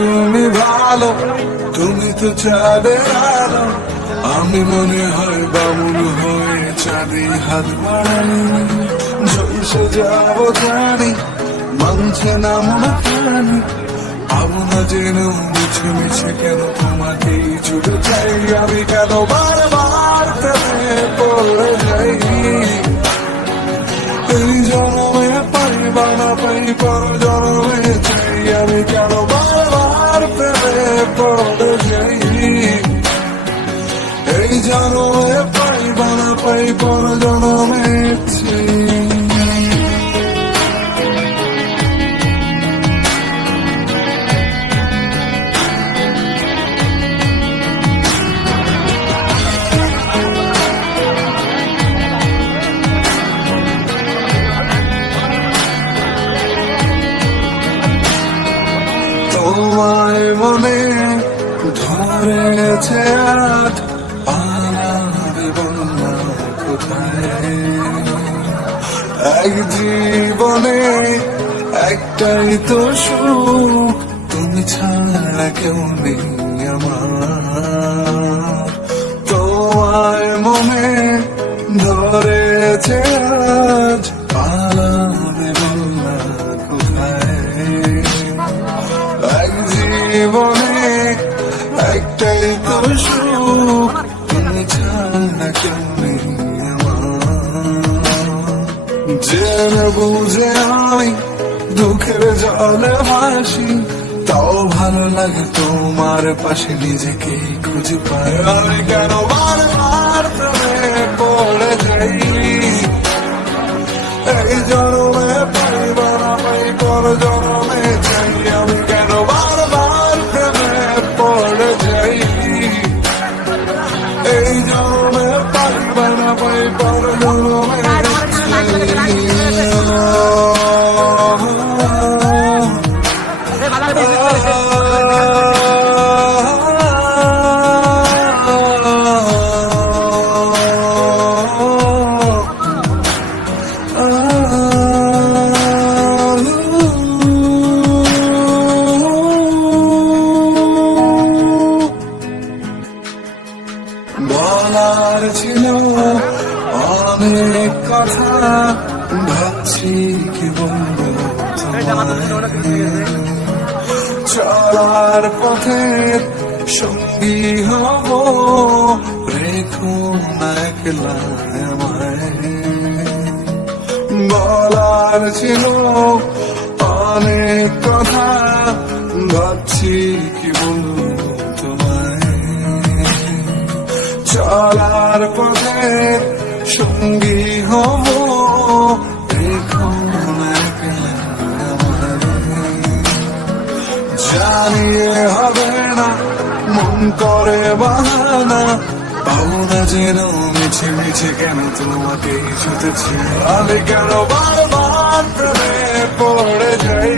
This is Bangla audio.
তুমি ভালো, তুমি তো চাঁদের আলো, আমি মনে হয় বামুন হয়ে চাঁদে হাত বাড়াই। ঝলসে যাবো জানি, মানছে না মনে প্রাণী, পাবো না জেনেও মিছে মিছে কেন তোমাকেই ছুটে চাই। আমি কেন বারবার প্রেমে পড়ে যাই, এই জন্মে পাই বা না পাই পর জন্মে চাই। আমি কেন বারবার প্রেমে পড়ে যাই, এই জন্মে পাই বা না পাই পর জন্মে চাই। তোমায় মনে ধরেছে আজ, পালাবে বন্যা কোথায়। এক জীবনে একটাই তো সুখ, তুমি ছাড়া কেউ নেই আমার। তোমায় মনে ধরেছে আজ, পালাবে বন্যা কোথায়। এক জীবনে একটাই তো সুখ, তুমি ছাড়া কেউ নেই আমার। জেনে বুঝে আমি দুঃখের জলে ভাসি, তাও ভালো লাগে তোমার পাশে নিজেকে খুঁজে পাই। আমি কেন বারবার প্রেমে পড়ে যাই, এই জন্মে পাই বা না পাই পর জন্মে চাই। আমি কেন বারবার প্রেমে পড়ে যাই, এই জন্মে পাই বা না পাই পর জন্মে চাই। বলার ছিল অনেক কথা, ভাবছি কি বলবো চলার পথে সঙ্গী হব, রেখো না একলা আমায়। বলার ছিল অনেক কথা, ভাবছি কি বলবো তোমায়। চলার পথে সঙ্গী হব, রেখো না একলা আমায়। জানিয়ে হবে না মন করে বাহানা, পাবো না যেন মিছে মিছে কেন তোমাকে ছুটেছি। আমি কেন বারবার প্রেমে পড়ে যাই।